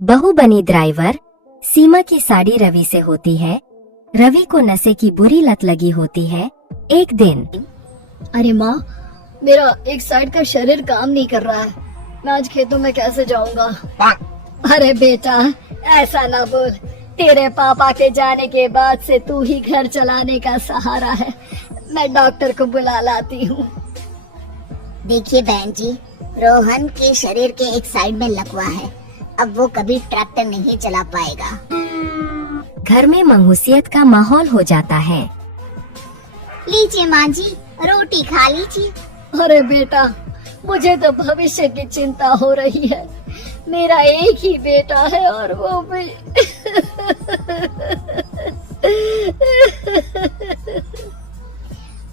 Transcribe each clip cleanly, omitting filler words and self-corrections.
बहू बनी ड्राइवर। सीमा की साड़ी रवि से होती है। रवि को नशे की बुरी लत लगी होती है। एक दिन अरे माँ, मेरा एक साइड का शरीर काम नहीं कर रहा है। मैं आज खेतों में कैसे जाऊंगा? अरे बेटा, ऐसा ना बोल। तेरे पापा के जाने के बाद से तू ही घर चलाने का सहारा है। मैं डॉक्टर को बुला लाती हूँ। देखिए बहन जी, रोहन के शरीर के एक साइड में लकवा है। अब वो कभी ट्रैक्टर नहीं चला पाएगा। घर में मंगूसियत का माहौल हो जाता है। लीजिए माँ जी, रोटी खा लीजिए। अरे बेटा, मुझे तो भविष्य की चिंता हो रही है। मेरा एक ही बेटा है और वो भी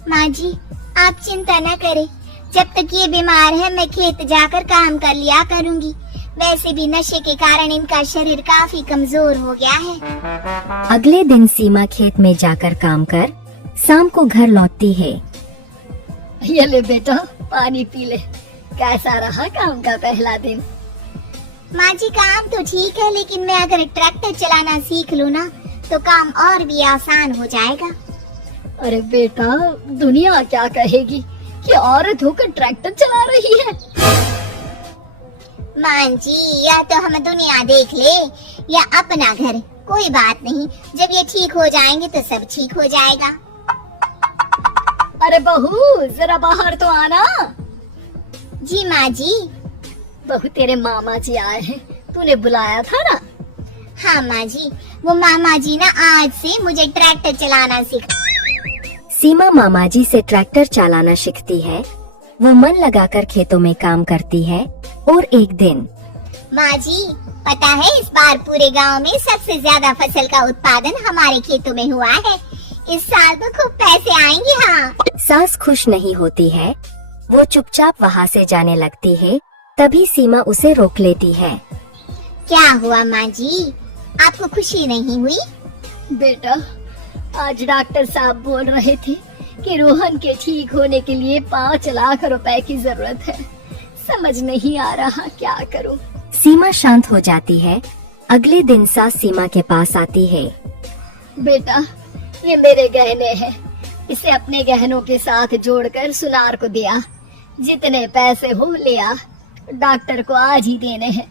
माँ जी, आप चिंता न करें। जब तक ये बीमार है मैं खेत जाकर काम कर लिया करूँगी। वैसे भी नशे के कारण इनका शरीर काफी कमजोर हो गया है। अगले दिन सीमा खेत में जाकर काम कर शाम को घर लौटती है। ये ले बेटा, पानी पी ले। कैसा रहा काम का पहला दिन? माँ जी, काम तो ठीक है, लेकिन मैं अगर ट्रैक्टर चलाना सीख लूँ ना तो काम और भी आसान हो जाएगा। अरे बेटा, दुनिया क्या कहेगी कि औरत होकर ट्रैक्टर चला रही है। माँ जी, या तो हम दुनिया देख ले या अपना घर, कोई बात नहीं। जब ये ठीक हो जाएंगे तो सब ठीक हो जाएगा। अरे बहू, जरा बाहर तो आना। जी माँ जी। बहू, तेरे मामा जी आए हैं, तूने बुलाया था ना? हाँ माँ जी, वो मामा जी ना आज से मुझे ट्रैक्टर चलाना सिखा। सीमा मामा जी से ट्रैक्टर चलाना सीखती है। वो मन लगाकर खेतों में काम करती है। और एक दिन माँ जी, पता है इस बार पूरे गांव में सबसे ज्यादा फसल का उत्पादन हमारे खेतों में हुआ है। इस साल तो खूब पैसे आएंगे। हाँ। सास खुश नहीं होती है। वो चुपचाप वहाँ से जाने लगती है। तभी सीमा उसे रोक लेती है। क्या हुआ माँ जी, आपको खुशी नहीं हुई? बेटा, आज डॉक्टर साहब बोल रहे थे कि रोहन के ठीक होने के लिए 5 लाख रुपए की जरूरत है। समझ नहीं आ रहा क्या करूं। सीमा शांत हो जाती है। अगले दिन सास सीमा के पास आती है। बेटा, ये मेरे गहने हैं। इसे अपने गहनों के साथ जोड़कर सुनार को दिया। जितने पैसे हो ले आ, डॉक्टर को आज ही देने हैं।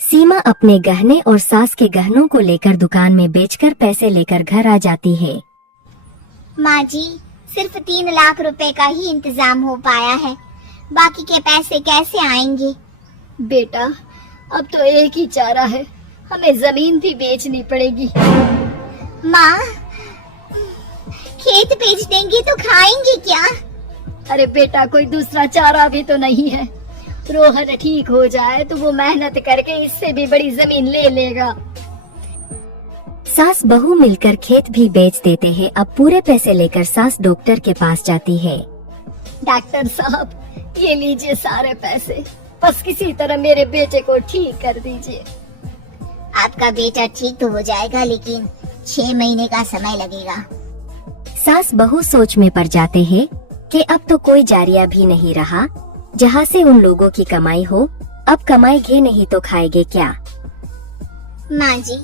सीमा अपने गहने और सास के गहनों को लेकर दुकान में बेचकर पैसे लेकर घर आ जाती है। माँ जी, सिर्फ 3 लाख रुपए का ही इंतजाम हो पाया है। बाकी के पैसे कैसे आएंगे? बेटा, अब तो एक ही चारा है, हमें जमीन भी बेचनी पड़ेगी। माँ, खेत बेच देंगे तो खाएंगे क्या? अरे बेटा, कोई दूसरा चारा भी तो नहीं है। रोहन ठीक हो जाए तो वो मेहनत करके इससे भी बड़ी जमीन ले लेगा। सास बहू मिलकर खेत भी बेच देते हैं। अब पूरे पैसे लेकर सास डॉक्टर के पास जाती है। डॉक्टर साहब, ये लीजिए सारे पैसे, बस किसी तरह मेरे बेटे को ठीक कर दीजिए। आपका बेटा ठीक तो हो जाएगा, लेकिन 6 महीने का समय लगेगा। सास बहू सोच में पड़ जाते हैं कि अब तो कोई जारिया भी नहीं रहा जहाँ से उन लोगों की कमाई हो। अब कमाएंगे नहीं तो खाएंगे क्या? माँ जी,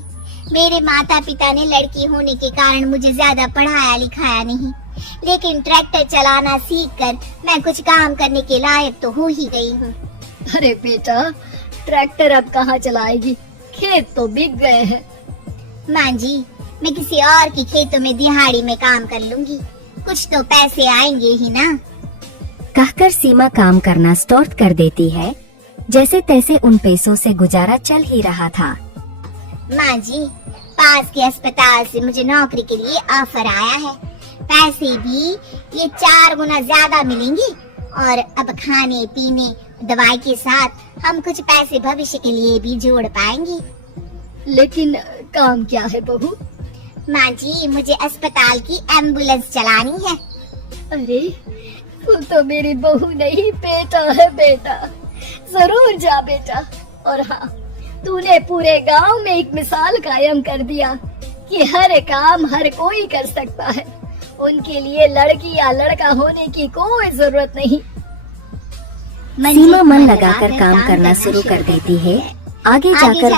मेरे माता पिता ने लड़की होने के कारण मुझे ज्यादा पढ़ाया लिखाया नहीं, लेकिन ट्रैक्टर चलाना सीखकर मैं कुछ काम करने के लायक तो हो ही गई हूँ। अरे बेटा, ट्रैक्टर अब कहाँ चलाएगी? खेत तो बिक गए हैं। माँ जी, मैं किसी और के खेतों में दिहाड़ी में काम कर लूंगी, कुछ तो पैसे आएंगे ही ना। कहकर सीमा काम करना स्टार्ट कर देती है। जैसे तैसे उन पैसों से गुजारा चल ही रहा था। माँ जी, पास के अस्पताल से मुझे नौकरी के लिए ऑफर आया है। पैसे भी ये 4 गुना ज्यादा मिलेंगे और अब खाने पीने दवाई के साथ हम कुछ पैसे भविष्य के लिए भी जोड़ पाएंगे। लेकिन काम क्या है बहू? माँ जी, मुझे अस्पताल की एम्बुलेंस चलानी है। अरे, तू तो मेरी बहू नहीं बेटा है। बेटा, जरूर जा बेटा। और हाँ, तूने पूरे गांव में एक मिसाल कायम कर दिया कि हर काम हर कोई कर सकता है। उनके लिए लड़की या लड़का होने की कोई जरूरत नहीं। सीमा मन लगाकर काम करना शुरू कर देती है। आगे जाकर